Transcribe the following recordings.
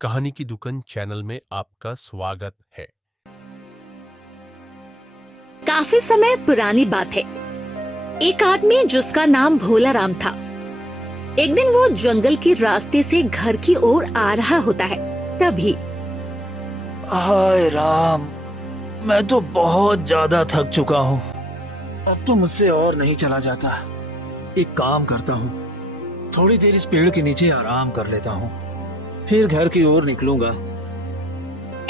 कहानी की दुकान चैनल में आपका स्वागत है। काफी समय पुरानी बात है। एक आदमी जिसका नाम भोला राम था। एक दिन वो जंगल के रास्ते से घर की ओर आ रहा होता है। तभी हाय राम, मैं तो बहुत ज्यादा थक चुका हूँ। अब तो मुझसे और नहीं चला जाता। एक काम करता हूँ, थोड़ी देर इस पेड़ के नीचे आराम कर लेता हूँ, फिर घर की ओर निकलूंगा।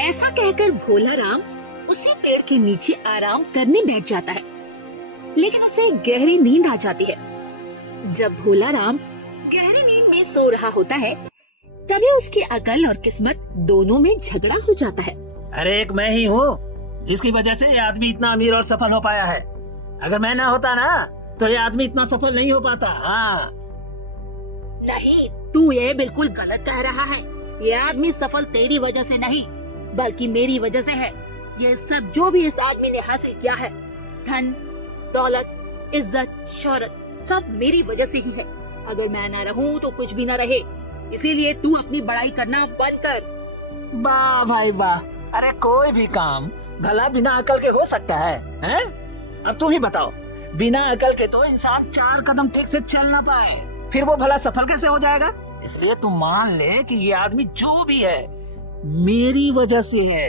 ऐसा कहकर भोला राम उसी पेड़ के नीचे आराम करने बैठ जाता है, लेकिन उसे गहरी नींद आ जाती है। जब भोला राम गहरी नींद में सो रहा होता है, तभी उसकी अकल और किस्मत दोनों में झगड़ा हो जाता है। अरे एक मैं ही हूँ जिसकी वजह से ये आदमी इतना अमीर और सफल हो पाया है। अगर मैं ना होता ना तो ये आदमी इतना सफल नहीं हो पाता। हाँ नहीं, तू ये बिल्कुल गलत कह रहा है। ये आदमी सफल तेरी वजह से नहीं, बल्कि मेरी वजह से है। ये सब जो भी इस आदमी ने हासिल किया है, धन, दौलत, इज्जत, शोहरत, सब मेरी वजह से ही है। अगर मैं ना रहूं तो कुछ भी ना रहे। इसीलिए तू अपनी बड़ाई करना बंद कर। वाह भाई वाह। अरे कोई भी काम भला बिना अकल के हो सकता है, हैं? अब तुम ही बताओ, बिना अकल के तो इंसान 4 कदम ठीक से चल ना पाए, फिर वो भला सफल कैसे हो जाएगा? इसलिए तुम मान ले कि ये आदमी जो भी है मेरी वजह से है।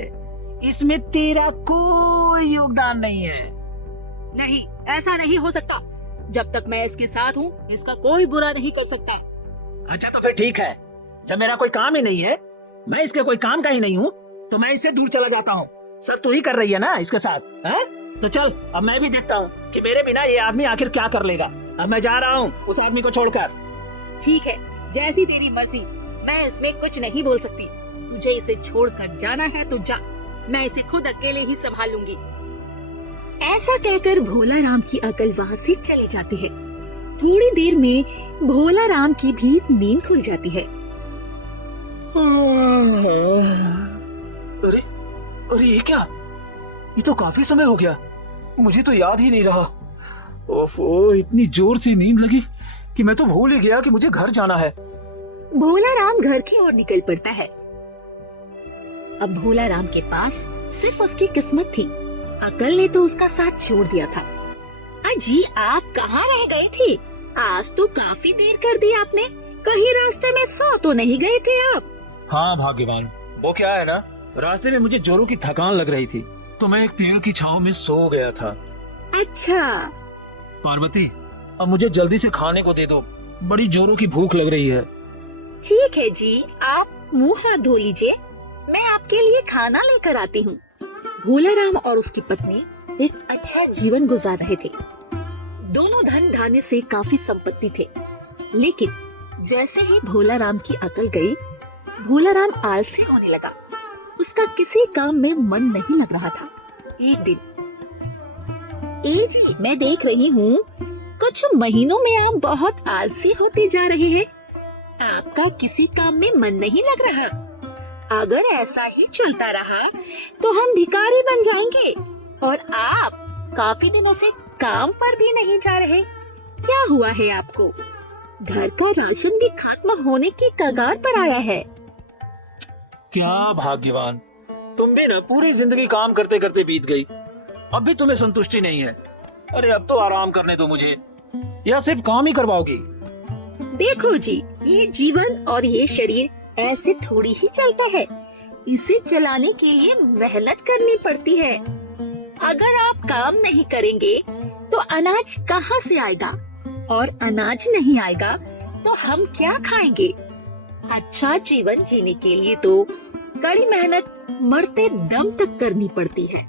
इसमें तेरा कोई योगदान नहीं है। नहीं, ऐसा नहीं हो सकता। जब तक मैं इसके साथ हूँ, इसका कोई बुरा नहीं कर सकता। अच्छा तो फिर ठीक है, जब मेरा कोई काम ही नहीं है, मैं इसके कोई काम का ही नहीं हूँ, तो मैं इससे दूर चला जाता हूँ। सब तू ही कर रही है ना इसके साथ, है? तो चल अब मैं भी देखता हूँ कि मेरे बिना ये आदमी आखिर क्या कर लेगा। अब मैं जा रहा हूँ उस आदमी को छोड़कर। ठीक है, जैसी तेरी मर्जी। मैं इसमें कुछ नहीं बोल सकती। तुझे इसे छोड़कर जाना है तो जा, मैं इसे खुद अकेले ही संभाल लूंगी। ऐसा कहकर भोला राम की अकल वहाँ से चली जाती है। थोड़ी देर में भोला राम की भी नींद खुल जाती है। अरे अरे ये क्या? ये तो काफी समय हो गया, मुझे तो याद ही नहीं रहा। ओफो, इतनी जोर से नींद लगी कि मैं तो भूल ही गया कि मुझे घर जाना है। भोला राम घर की ओर निकल पड़ता है। अब भोला राम के पास सिर्फ उसकी किस्मत थी, अकल ने तो उसका साथ छोड़ दिया था। अजी, आप कहाँ रह गए थे? आज तो काफी देर कर दी आपने। कहीं रास्ते में सो तो नहीं गए थे आप? हाँ भाग्यवान, वो क्या है ना, रास्ते में मुझे जोरों की थकान लग रही थी, तो मैं एक पेड़ की छांव में सो गया था। अच्छा। पार्वती, अब मुझे जल्दी से खाने को दे दो, बड़ी जोरों की भूख लग रही है। ठीक है जी, आप मुंह हाथ धो लीजिए, मैं आपके लिए खाना लेकर आती हूँ। भोला राम और उसकी पत्नी एक अच्छा जीवन गुजार रहे थे। दोनों धन धान्य से काफी संपत्ति थे, लेकिन जैसे ही भोला राम की अकल गई, भोला राम आलसी होने लगा। उसका किसी काम में मन नहीं लग रहा था। एक दिन, ए जी, मैं देख रही हूँ कुछ महीनों में आप बहुत आलसी होते जा रहे हैं। आपका किसी काम में मन नहीं लग रहा। अगर ऐसा ही चलता रहा तो हम भिखारी बन जाएंगे, और आप काफी दिनों से काम पर भी नहीं जा रहे। क्या हुआ है आपको? घर का राशन भी खत्म होने की कगार पर आया है। क्या भाग्यवान, तुम भी ना पूरी जिंदगी काम करते करते बीत गई, अब भी तुम्हें संतुष्टि नहीं है। अरे अब तो आराम करने दो मुझे, या सिर्फ काम ही करवाओगी? देखो जी, ये जीवन और ये शरीर ऐसे थोड़ी ही चलता है। इसे चलाने के लिए मेहनत करनी पड़ती है। अगर आप काम नहीं करेंगे तो अनाज कहाँ से आएगा, और अनाज नहीं आएगा तो हम क्या खाएंगे? अच्छा जीवन जीने के लिए तो कड़ी मेहनत मरते दम तक करनी पड़ती है।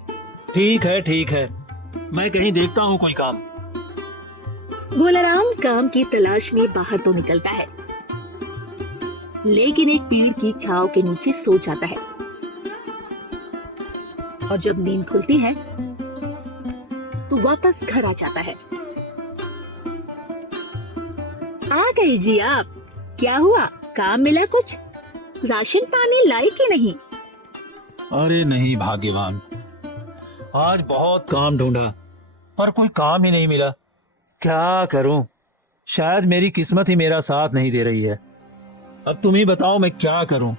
ठीक है, मैं कहीं देखता हूँ कोई काम। भोला राम काम की तलाश में बाहर तो निकलता है, लेकिन एक पेड़ की छांव के नीचे सो जाता है। और जब नींद खुलती है तो वापस घर आ जाता है। आ गए जी आप। क्या हुआ, काम मिला कुछ? राशन पानी लाए कि नहीं? अरे नहीं भाग्यवान, आज बहुत काम ढूंढा पर कोई काम ही नहीं मिला। क्या करूं, शायद मेरी किस्मत ही मेरा साथ नहीं दे रही है। अब तुम ही बताओ मैं क्या करूं।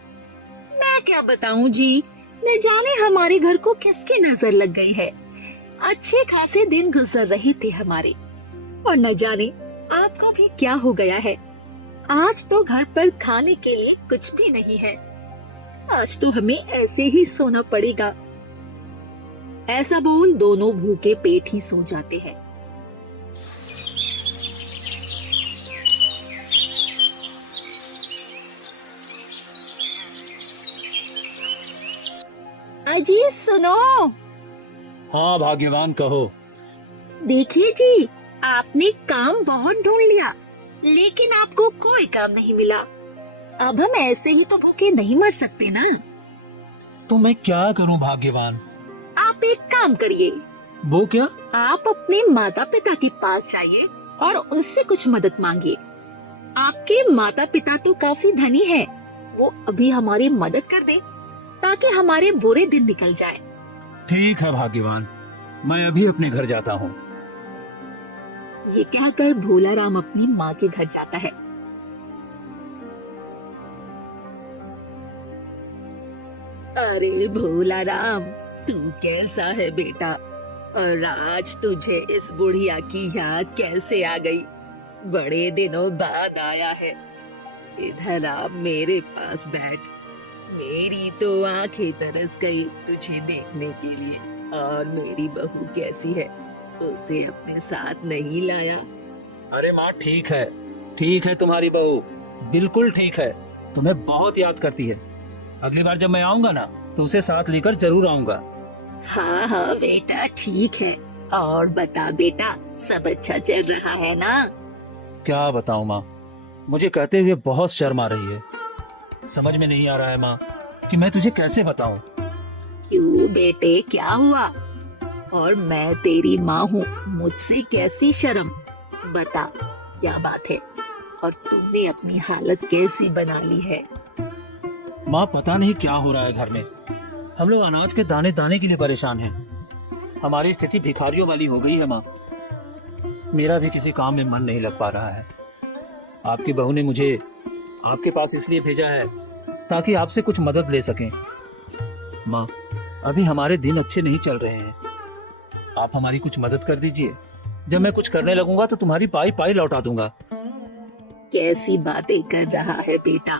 क्या बताऊं जी, न जाने हमारे घर को किसकी नजर लग गई है। अच्छे खासे दिन गुजर रहे थे हमारे, और न जाने आपको भी क्या हो गया है। आज तो घर पर खाने के लिए कुछ भी नहीं है। आज तो हमें ऐसे ही सोना पड़ेगा। ऐसा बोल दोनों भूखे पेट ही सो जाते हैं। अजी सुनो। हाँ भाग्यवान, कहो। देखिए जी, आपने काम बहुत ढूंढ लिया, लेकिन आपको कोई काम नहीं मिला। अब हम ऐसे ही तो भूखे नहीं मर सकते ना। तो मैं क्या करूं भाग्यवान? आप एक काम करिए, वो क्या? आप अपने माता पिता के पास जाइए और उनसे कुछ मदद मांगिए। आपके माता पिता तो काफी धनी हैं, वो अभी हमारी मदद कर दे ताकि हमारे बुरे दिन निकल जाए। ठीक है भाग्यवान, मैं अभी अपने घर जाता हूँ। ये कहकर भोला राम अपनी माँ के घर जाता है। अरे भोला राम, तू कैसा है बेटा? और आज तुझे इस बुढ़िया की याद कैसे आ गई? बड़े दिनों बाद आया है। इधर आ, मेरे पास बैठ। मेरी तो आंखें तरस गई तुझे देखने के लिए। और मेरी बहू कैसी है? उसे अपने साथ नहीं लाया? अरे माँ, ठीक है तुम्हारी बहू बिल्कुल ठीक है। तुम्हें बहुत याद करती है। अगली बार जब मैं आऊंगा ना तो उसे साथ लेकर जरूर आऊंगा। हाँ हाँ बेटा, ठीक है। और बता बेटा, सब अच्छा चल रहा है ना? क्या बताऊं माँ, मुझे कहते हुए बहुत शर्म आ रही है। समझ में नहीं आ रहा है माँ कि मैं तुझे कैसे बताऊं। क्यों बेटे, क्या हुआ? और मैं तेरी माँ हूँ, मुझसे कैसी शर्म? बता क्या बात है, और तूने अपनी हालत कैसी बना ली है? माँ, पता नहीं क्या हो रहा है घर में। हम लोग अनाज के दाने दाने के लिए परेशान हैं। हमारी स्थिति भिखारियों वाली हो गई है माँ। मेरा भी किसी काम में मन नहीं लग पा रहा है। आपकी बहू ने मुझे आपके पास इसलिए भेजा है ताकि आपसे कुछ मदद ले सकें। माँ, अभी हमारे दिन अच्छे नहीं चल रहे हैं। आप हमारी कुछ मदद कर दीजिए। जब मैं कुछ करने लगूंगा तो तुम्हारी पाई पाई लौटा दूंगा। कैसी बातें कर रहा है बेटा?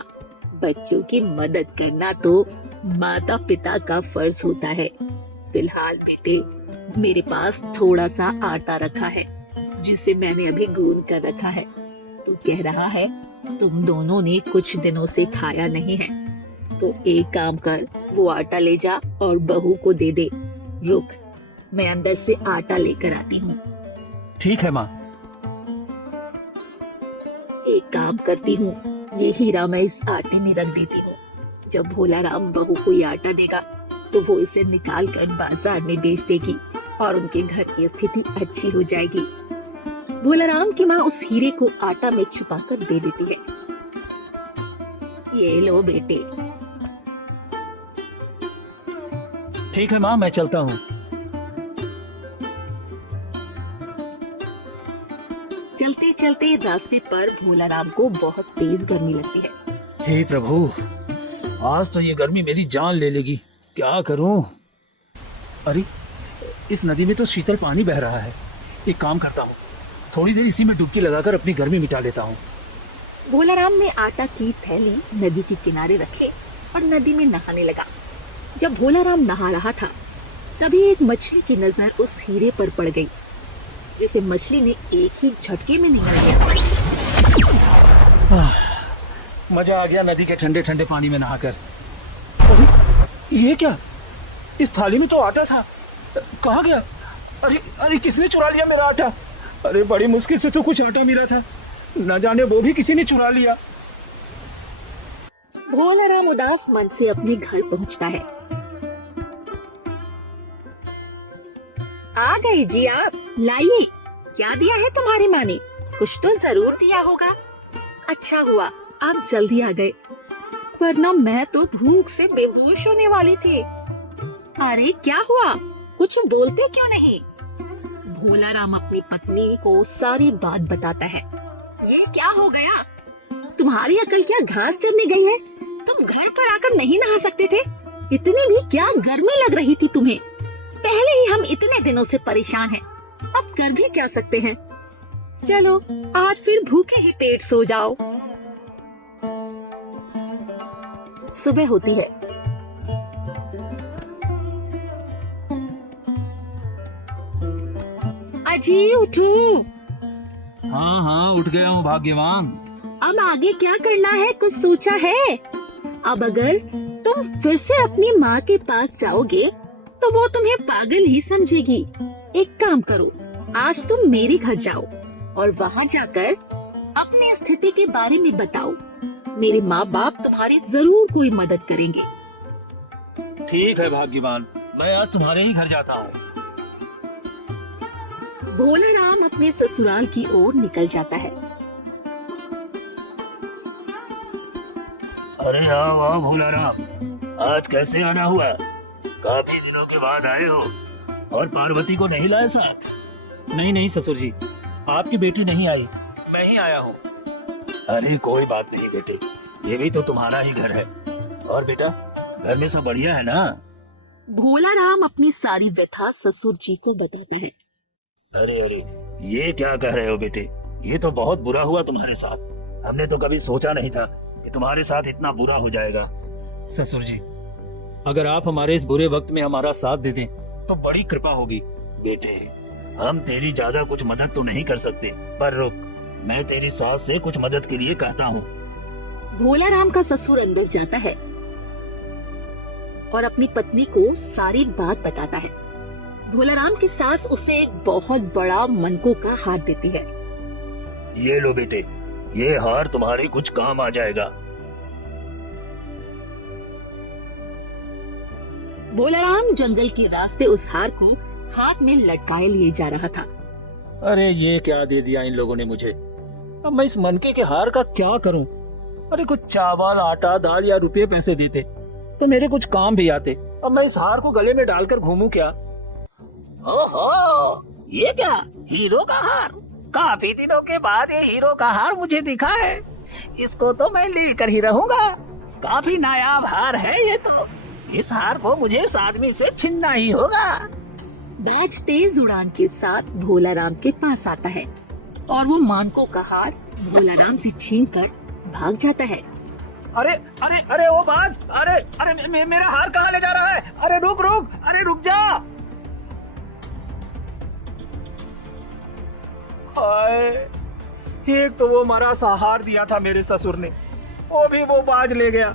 बच्चों की मदद करना तो माता पिता का फर्ज होता है। फिलहाल बेटे, मेरे पास थोड़ा सा आटा रखा है जिसे मैंने अभी गूंद कर रखा है। तू कह रहा है तुम दोनों ने कुछ दिनों से खाया नहीं है, तो एक काम कर, वो आटा ले जा और बहू को दे दे। रुक, मैं अंदर से आटा लेकर आती हूँ। ठीक है माँ। एक काम करती हूँ, ये हीरा मैं इस आटे में रख देती हूँ। जब भोला राम बहू को ये आटा देगा तो वो इसे निकाल कर बाजार में बेच देगी और उनके घर की स्थिति अच्छी हो जाएगी। भोला राम की माँ उस हीरे को आटा में छुपा कर दे देती है। ये लो बेटे। ठीक है माँ, मैं चलता हूँ। चलते चलते रास्ते पर भोला राम को बहुत तेज गर्मी लगती है। हे प्रभु, आज तो ये गर्मी मेरी जान ले लेगी। क्या करूं? अरे, इस नदी में तो शीतल पानी बह रहा है। एक काम करता हूँ, थोड़ी देर इसी में डुबकी लगाकर अपनी गर्मी मिटा लेता हूँ। भोला राम ने आटा की थैली नदी के किनारे रखे और नदी में नहाने लगा। जब भोला राम नहा रहा था तभी एक मछली की नजर उस हीरे पर पड़ गई, जिसे मछली ने एक ही झटके में निगल लिया। मजा आ गया नदी के ठंडे ठंडे पानी में नहाकर। अरे, ये क्या? इस थाली में तो आटा था, कहाँ गया? अरे अरे, किसने चुरा लिया मेरा आटा? अरे, बड़ी मुश्किल से तो कुछ आटा मिला था, न जाने वो भी किसी ने चुरा लिया। भोला राम उदास मन से अपने घर पहुंचता है। आ गए जी आप, लाइए। क्या दिया है तुम्हारी माँ ने? कुछ तो जरूर दिया होगा। अच्छा हुआ आप जल्दी आ गए, वरना मैं तो भूख से बेहोश होने वाली थी। अरे क्या हुआ, कुछ बोलते क्यों नहीं? भोला राम अपनी पत्नी को सारी बात बताता है। ये क्या हो गया? तुम्हारी अकल क्या घास चरने गई है? तुम घर पर आकर नहीं नहा सकते थे? इतनी भी क्या गर्मी लग रही थी तुम्हें? पहले ही हम इतने दिनों से परेशान हैं, अब कर भी क्या सकते हैं। चलो आज फिर भूखे ही पेट सो जाओ। सुबह होती है। अजी उठो। हाँ हाँ उठ गया हूँ भाग्यवान। अब आगे क्या करना है, कुछ सोचा है? अब अगर तुम फिर से अपनी माँ के पास जाओगे तो वो तुम्हें पागल ही समझेगी। एक काम करो, आज तुम मेरे घर जाओ और वहाँ जाकर अपनी स्थिति के बारे में बताओ। मेरे माँ बाप तुम्हारी जरूर कोई मदद करेंगे। ठीक है भाग्यवान, मैं आज तुम्हारे ही घर जाता हूँ। भोला राम अपने ससुराल की ओर निकल जाता है। अरे आओ आओ भोला राम, आज कैसे आना हुआ? काफी दिनों के बाद आए हो और पार्वती को नहीं लाए साथ? नहीं नहीं ससुर जी, आपकी बेटी नहीं आई, मैं ही आया हूँ। अरे कोई बात नहीं बेटे, ये भी तो तुम्हारा ही घर है। और बेटा घर में सब बढ़िया है ना? भोला राम अपनी सारी व्यथा ससुर जी को बताता है। अरे अरे ये क्या कह रहे हो बेटे, ये तो बहुत बुरा हुआ तुम्हारे साथ। हमने तो कभी सोचा नहीं था कि तुम्हारे साथ इतना बुरा हो जाएगा। ससुर जी, अगर आप हमारे इस बुरे वक्त में हमारा साथ दे दें तो बड़ी कृपा होगी। बेटे हम तेरी ज्यादा कुछ मदद तो नहीं कर सकते, पर रुक, मैं तेरी सास से कुछ मदद के लिए कहता हूँ। भोला राम का ससुर अंदर जाता है और अपनी पत्नी को सारी बात बताता है। भोला राम की सास उसे एक बहुत बड़ा मनकों का हार देती है। ये लो बेटे, ये हार तुम्हारे कुछ काम आ जाएगा। भोला राम जंगल के रास्ते उस हार को हाथ में लटकाए लिए जा रहा था। अरे ये क्या दे दिया इन लोगों ने मुझे, अब मैं इस मनके के हार का क्या करूं? अरे कुछ चावल आटा दाल या रुपए पैसे देते तो मेरे कुछ काम भी आते। अब मैं इस हार को गले में डालकर घूमूं क्या? ओहो, ये क्या हीरो का हार? काफी दिनों के बाद ये हीरो का हार मुझे दिखा है, इसको तो मैं लेकर ही रहूंगा। काफी नायाब हार है ये तो, इस हार को मुझे इस आदमी से छीनना ही होगा। बाज तेज उड़ान के साथ भोला राम के पास आता है और वो मानकों का हार भोला राम से छीनकर भाग जाता है। अरे अरे अरे ओ बाज, अरे अरे मेरा हार कहाँ ले जा रहा है? अरे रुक रुक, अरे रुक जा। हाय, एक तो वो मरा सा हार दिया था मेरे ससुर ने, वो भी वो बाज ले गया।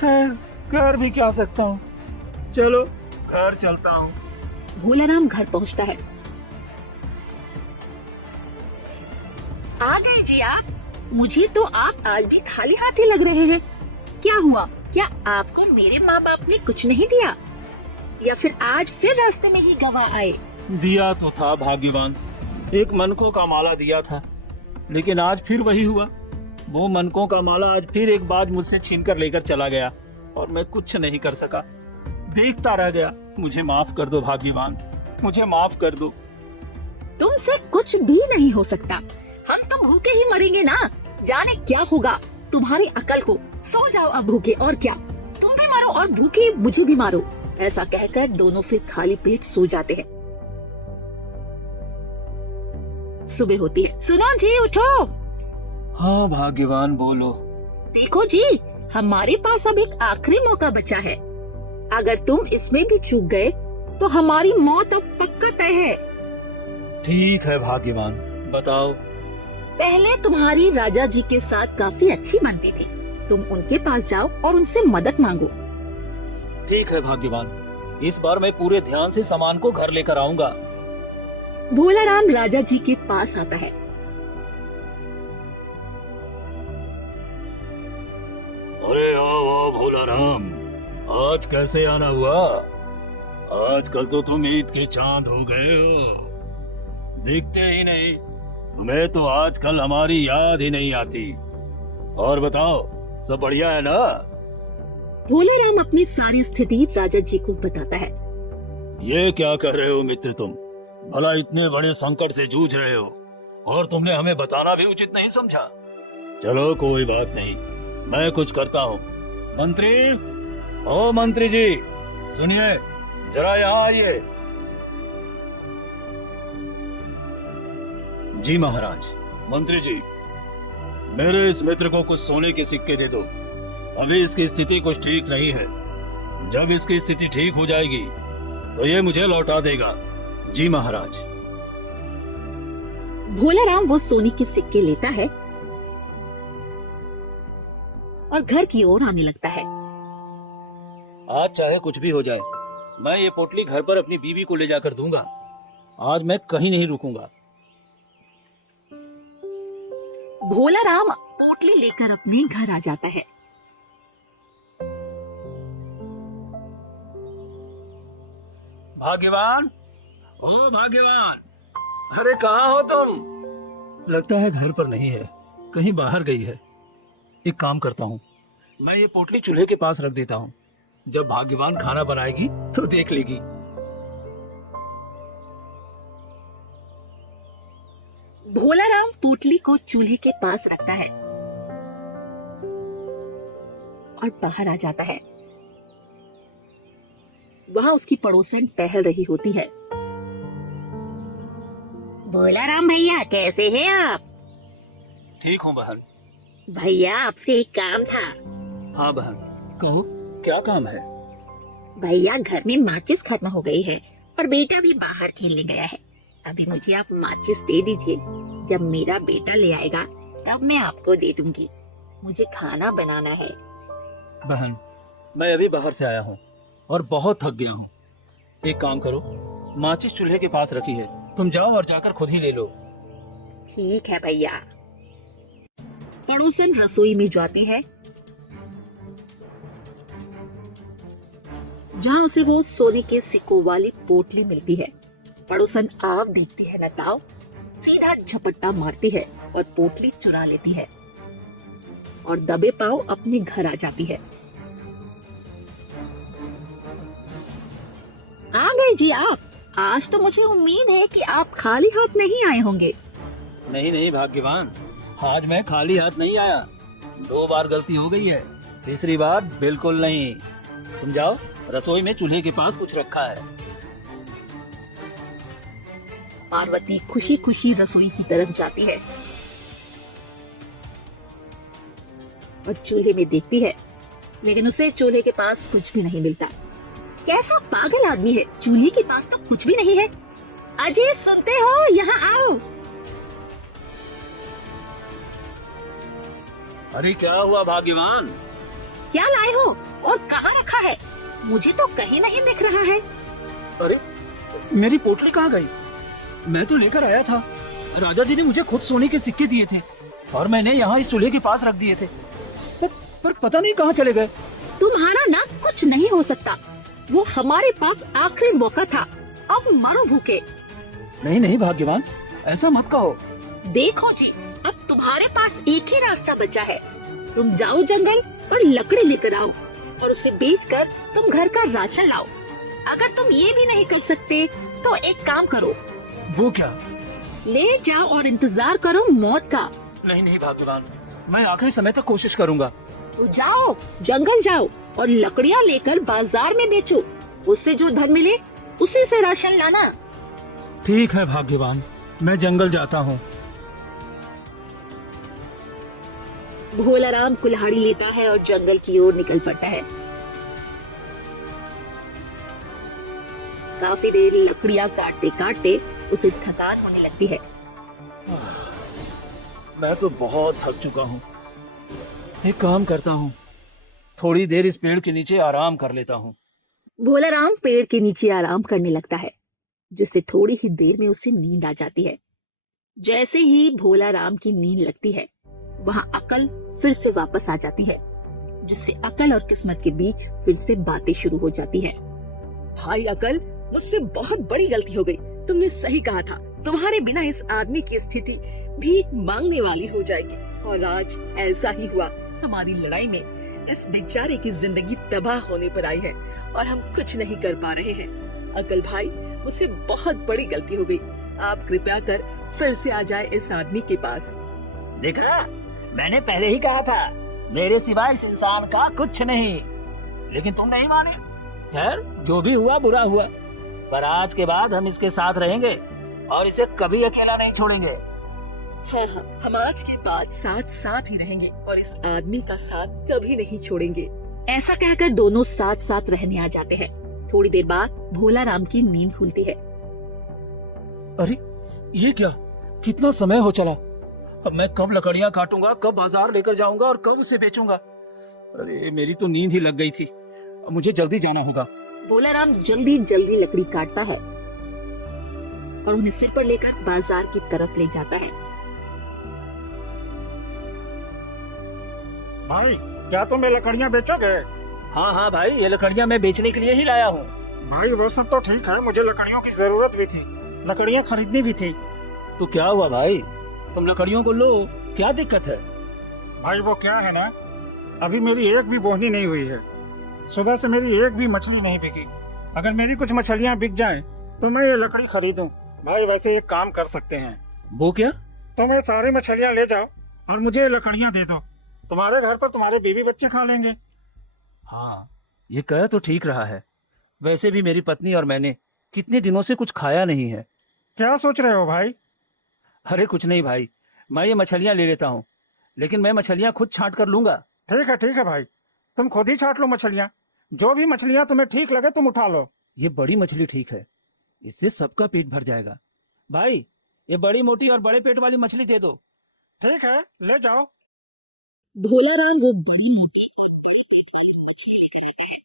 खैर कर भी क्या सकता हूँ, चलो घर चलता हूँ। भोला राम घर पहुँचता है। आ गए जी आप? मुझे तो आप आज भी खाली हाथ ही लग रहे हैं। क्या हुआ? क्या आपको मेरे माँ बाप ने कुछ नहीं दिया, या फिर आज फिर रास्ते में ही गवाह आए? दिया तो था भाग्यवान, एक मनकों का माला दिया था, लेकिन आज फिर वही हुआ। वो मनकों का माला आज फिर एक बाज मुझसे छीन कर लेकर चला गया और मैं कुछ नहीं कर सका, देखता रह गया। मुझे माफ कर दो भाग्यवान, मुझे माफ कर दो। तुमसे कुछ भी नहीं हो सकता, हम तो भूखे ही मरेंगे ना, जाने क्या होगा तुम्हारी अकल को। सो जाओ अब भूखे, और क्या, तुम भी मारो और भूखे मुझे भी मारो। ऐसा कहकर दोनों फिर खाली पेट सो जाते हैं। सुबह होती है। सुनो जी, उठो। हाँ भाग्यवान बोलो। देखो जी, हमारे पास अब एक आखिरी मौका बचा है। अगर तुम इसमें भी चूक गए तो हमारी मौत अब पक्का तय है। ठीक है भाग्यवान, बताओ। पहले तुम्हारी राजा जी के साथ काफी अच्छी बनती थी, तुम उनके पास जाओ और उनसे मदद मांगो। ठीक है भाग्यवान, इस बार मैं पूरे ध्यान से सामान को घर लेकर आऊंगा। भोला राम राजा जी के पास आता है। अरे आओ आओ भोला राम, आज कैसे आना हुआ? आजकल तो तुम ईद के चांद हो गए हो, दिखते ही नहीं। तुम्हें तो आजकल हमारी याद ही नहीं आती। और बताओ, सब बढ़िया है ना? भोला राम अपनी सारी स्थिति राजा जी को बताता है। ये क्या कर रहे हो मित्र तुम? भला इतने बड़े संकट से जूझ रहे हो और तुमने हमें बताना भी उचित नहीं समझा। चलो कोई बात नहीं, मैं कुछ करता हूँ। मंत्री, ओ मंत्री जी, सुनिए, जरा यहाँ आइए। जी महाराज। मंत्री जी, मेरे इस मित्र को कुछ सोने के सिक्के दे दो। अभी इसकी स्थिति कुछ ठीक नहीं है। जब इसकी स्थिति ठीक हो जाएगी तो ये मुझे लौटा देगा। जी महाराज। भोला राम वो सोने के सिक्के लेता है और घर की ओर आने लगता है। आज चाहे कुछ भी हो जाए, मैं ये पोटली घर पर अपनी बीवी को ले जाकर दूंगा। आज मैं कहीं नहीं रुकूंगा। भोला राम पोटली लेकर अपने घर आ जाता है। भाग्यवान, ओ भाग्यवान, अरे कहाँ हो तुम? लगता है घर पर नहीं है, कहीं बाहर गई है। एक काम करता हूँ, मैं ये पोटली चूल्हे के पास रख देता हूँ। जब भाग्यवान खाना बनाएगी तो देख लेगी। भोला राम पोटली को चूल्हे के पास रखता है और बाहर आ जाता है। वहां उसकी पड़ोसन टहल रही होती है। भोला राम भैया, कैसे हैं आप? ठीक हूँ बहन। भैया, आपसे एक काम था। हाँ बहन, कहो, क्या काम है? भैया, घर में माचिस खत्म हो गई है और बेटा भी बाहर खेलने गया है। अभी मुझे आप माचिस दे दीजिए। जब मेरा बेटा ले आएगा तब मैं आपको दे दूंगी। मुझे खाना बनाना है। बहन, मैं अभी बाहर से आया हूँ और बहुत थक गया हूँ। एक काम करो, माचिस चूल्हे के पास रखी है, तुम जाओ और जाकर खुद ही ले लो। ठीक है भैया। पड़ोसन रसोई में जाती है जहाँ उसे वो सोने के सिक्कों वाली पोटली मिलती है। पड़ोसन आव देखती है न ताव, सीधा झपट्टा मारती है और पोटली चुरा लेती है और दबे पांव अपने घर आ जाती है। आ गए जी आप। आज तो मुझे उम्मीद है कि आप खाली हाथ नहीं आए होंगे। नहीं नहीं भाग्यवान, आज मैं खाली हाथ नहीं आया। 2 बार गलती हो गई है, तीसरी बार बिल्कुल नहीं। तुम जाओ, रसोई में चूल्हे के पास कुछ रखा है। पार्वती खुशी खुशी रसोई की तरफ जाती है और चूल्हे में देखती है, लेकिन उसे चूल्हे के पास कुछ भी नहीं मिलता। कैसा पागल आदमी है, चूल्हे के पास तो कुछ भी नहीं है। अजय, सुनते हो? यहाँ आओ। अरे क्या हुआ भाग्यवान? क्या लाए हो और कहाँ रखा है? मुझे तो कहीं नहीं दिख रहा है। अरे मेरी पोटली कहाँ गई? मैं तो लेकर आया था। राजा जी ने मुझे खुद सोने के सिक्के दिए थे और मैंने यहाँ इस चूल्हे के पास रख दिए थे, पर पता नहीं कहाँ चले गए। तुम्हारा ना कुछ नहीं हो सकता। वो हमारे पास आखिरी मौका था। अब मरो भूखे। नहीं नहीं भाग्यवान, ऐसा मत कहो। देखो जी, अब तुम्हारे पास एक ही रास्ता बचा है। तुम जाओ जंगल और लकड़ी लेकर आओ और उसे बेचकर तुम घर का राशन लाओ। अगर तुम ये भी नहीं कर सकते तो एक काम करो। वो क्या? ले जाओ और इंतजार करो मौत का। नहीं नहीं भाग्यवान, मैं आखिरी समय तक कोशिश करूंगा। तो जाओ, जंगल जाओ और लकड़ियाँ लेकर बाजार में बेचो। उससे जो धन मिले उसी से राशन लाना। ठीक है भाग्यवान, मैं जंगल जाता हूँ। भोला राम कुल्हाड़ी लेता है और जंगल की ओर निकल पड़ता है। काफी देर लकड़ियाँ काटते काटते उसे थकान होने लगती है। मैं तो बहुत थक चुका हूँ। एक काम करता हूँ, थोड़ी देर इस पेड़ के नीचे आराम कर लेता हूँ। भोला राम पेड़ के नीचे आराम करने लगता है, जिससे थोड़ी ही देर में उसे नींद आ जाती है। जैसे ही भोला राम की नींद लगती है, वहाँ अकल फिर से वापस आ जाती है, जिससे अकल और किस्मत के बीच फिर से बातें शुरू हो जाती है। भाई अकल, मुझसे बहुत बड़ी गलती हो गई। तुमने सही कहा था, तुम्हारे बिना इस आदमी की स्थिति भीख मांगने वाली हो जाएगी। और आज ऐसा ही हुआ। हमारी लड़ाई में इस बेचारे की जिंदगी तबाह होने पर आई है और हम कुछ नहीं कर पा रहे हैं। अकल भाई, मुझसे बहुत बड़ी गलती हो गई। आप कृपया कर फिर से आ जाए इस आदमी के पास। देखा, मैंने पहले ही कहा था, मेरे सिवाय इस इंसान का कुछ नहीं। लेकिन तुम नहीं माने। खैर, जो भी हुआ बुरा हुआ, पर आज के बाद हम इसके साथ रहेंगे और इसे कभी अकेला नहीं छोड़ेंगे। हाँ हाँ, हम आज के बाद साथ साथ ही रहेंगे और इस आदमी का साथ कभी नहीं छोड़ेंगे। ऐसा कहकर दोनों साथ साथ रहने आ जाते हैं। थोड़ी देर बाद भोला राम की नींद खुलती है। अरे ये क्या, कितना समय हो चला। अब मैं कब लकड़ियां काटूंगा, कब बाजार लेकर जाऊंगा और कब उसे बेचूंगा। अरे मेरी तो नींद ही लग गई थी। अब मुझे जल्दी जाना होगा। भोला राम जल्दी जल्दी लकड़ी काटता है और उन्हें सिर पर लेकर बाजार की तरफ ले जाता है। भाई, क्या तुम ये लकड़ियाँ बेचोगे? हाँ हाँ भाई, ये लकड़ियां मैं बेचने के लिए ही लाया हूँ। भाई वो सब तो ठीक है, मुझे लकड़ियों की जरूरत भी थी, लकड़ियाँ खरीदनी भी थी। तो क्या हुआ भाई, तुम लकड़ियों को लो, क्या दिक्कत है? भाई वो क्या है ना, अभी मेरी एक भी बोहनी नहीं हुई है। सुबह से मेरी एक भी मछली नहीं बिकी। अगर मेरी कुछ मछलियाँ बिक जाएं, तो मैं ये लकड़ी खरीदूं। भाई वैसे एक काम कर सकते हैं, वो क्या? तुम ये सारी मछलियाँ ले जाओ और मुझे ये लकड़ियाँ दे दो। तुम्हारे घर पर तुम्हारे बीवी बच्चे खा लेंगे। हाँ, ये कह तो ठीक रहा है। वैसे भी मेरी पत्नी और मैंने कितने दिनों से कुछ खाया नहीं है। क्या सोच रहे हो भाई? अरे कुछ नहीं भाई, मैं ये मछलियाँ ले लेता हूँ, लेकिन मैं मछलियाँ खुद छांट कर लूंगा। ठीक है भाई, तुम खुद ही छाट लो मछलियाँ। जो भी मछलियाँ तुम्हें ठीक लगे तुम उठा लो। ये बड़ी मछली ठीक है, इससे सबका पेट भर जाएगा। भाई ये बड़ी मोटी और बड़े पेट वाली मछली दे दो। ठीक है, ले जाओ। भोला राम वो बड़ी मोटी मछली लेकर आता है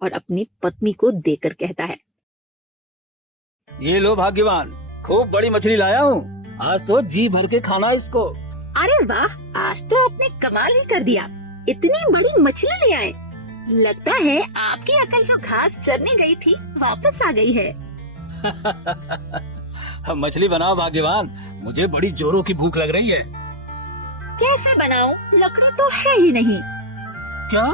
और अपनी पत्नी को देकर कहता है, ये लो भाग्यवान, खूब बड़ी मछली लाया हूँ, आज तो जी भर के खाना इसको। अरे वाह, आज तो आपने कमाल ही कर दिया। इतनी बड़ी मछली ले आए। लगता है आपकी अकल जो घास चरने गई थी वापस आ गई है। हम मछली बनाओ भाग्यवान, मुझे बड़ी जोरों की भूख लग रही है। कैसे बनाऊं? लकड़ी तो है ही नहीं। क्या?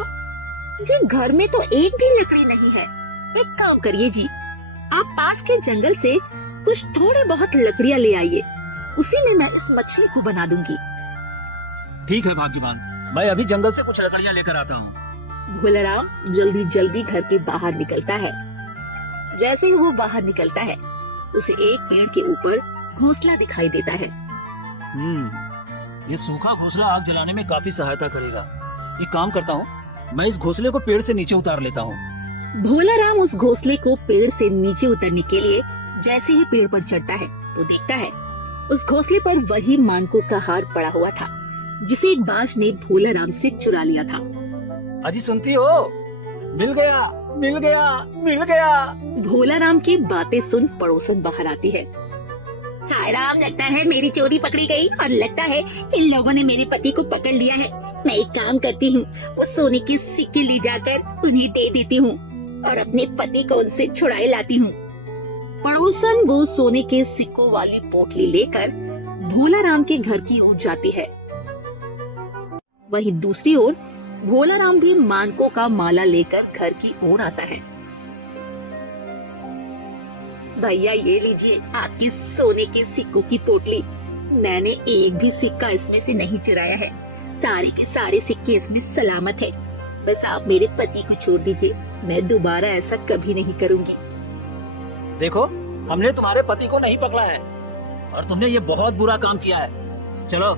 जी घर में तो एक भी लकड़ी नहीं है। एक काम करिए जी, आप पास के जंगल से कुछ थोड़ी बहुत लकड़ियाँ ले आइए, उसी में मैं इस मछली को बना दूंगी। ठीक है भाग्यवान, मैं अभी जंगल से कुछ लकड़ियाँ लेकर आता हूँ। भोला राम जल्दी जल्दी घर के बाहर निकलता है। जैसे ही वो बाहर निकलता है, उसे एक पेड़ के ऊपर घोंसला दिखाई देता है। ये सूखा घोंसला आग जलाने में काफी सहायता करेगा। एक काम करता हूँ, मैं इस घोंसले को पेड़ से नीचे उतार लेता हूँ। भोला राम उस घोंसले को पेड़ से नीचे उतरने के लिए जैसे ही पेड़ पर चढ़ता है तो देखता है उस घोंसले पर वही मानकों का हार पड़ा हुआ था, जिसे एक बाज ने भोला राम से चुरा लिया था। अजी सुनती हो? मिल गया, मिल गया, मिल गया। भोला राम की बातें सुन पड़ोसन बाहर आती है। हाय राम, लगता है मेरी चोरी पकड़ी गई और लगता है इन लोगों ने मेरे पति को पकड़ लिया है। मैं एक काम करती हूँ, वो सोने के सिक्के ले जाकर उन्हें दे देती हूँ और अपने पति को उनसे छुड़ाए लाती हूँ। पड़ोसन वो सोने के सिक्कों वाली पोटली लेकर भोला राम के घर की ओर जाती है। वहीं दूसरी ओर भोला राम भी मानकों का माला लेकर घर की ओर आता है। भैया ये लीजिए आपके सोने के सिक्कों की पोटली। मैंने एक भी सिक्का इसमें से नहीं चुराया है, सारे के सारे सिक्के इसमें सलामत है। बस आप मेरे पति को छोड़ दीजिए, मैं दोबारा ऐसा कभी नहीं करूंगी। देखो, हमने तुम्हारे पति को नहीं पकड़ा है और तुमने ये बहुत बुरा काम किया है। चलो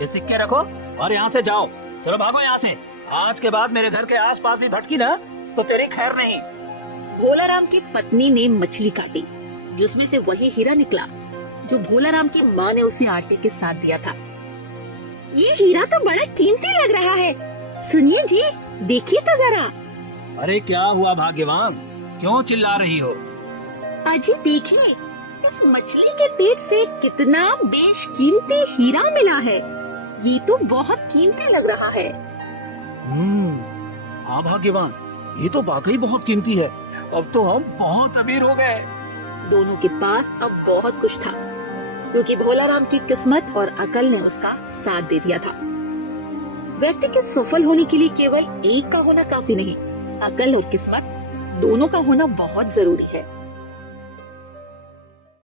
ये सिक्के रखो और यहाँ से जाओ। चलो भागो यहाँ से। आज के बाद मेरे घर के आसपास भी भटकी ना तो तेरी खैर नहीं। भोला राम की पत्नी ने मछली काटी, जिसमें से वही हीरा निकला जो भोला राम की माँ ने उसे आटे के साथ दिया था। ये हीरा तो बड़ा कीमती लग रहा है। सुनिए जी, देखिए तो जरा। अरे क्या हुआ भाग्यवान, क्यों चिल्ला रही हो? अजी देखिए, इस मछली के पेट से कितना बेशकीमती हीरा मिला है। ये तो बहुत कीमती लग रहा है। हाँ भाग्यवान, ये तो वाकई बहुत कीमती है। अब तो हम बहुत अमीर हो गए। दोनों के पास अब बहुत कुछ था, क्योंकि भोला राम की किस्मत और अकल ने उसका साथ दे दिया था। व्यक्ति के सफल होने के लिए केवल एक का होना काफी नहीं, अकल और किस्मत दोनों का होना बहुत जरूरी है।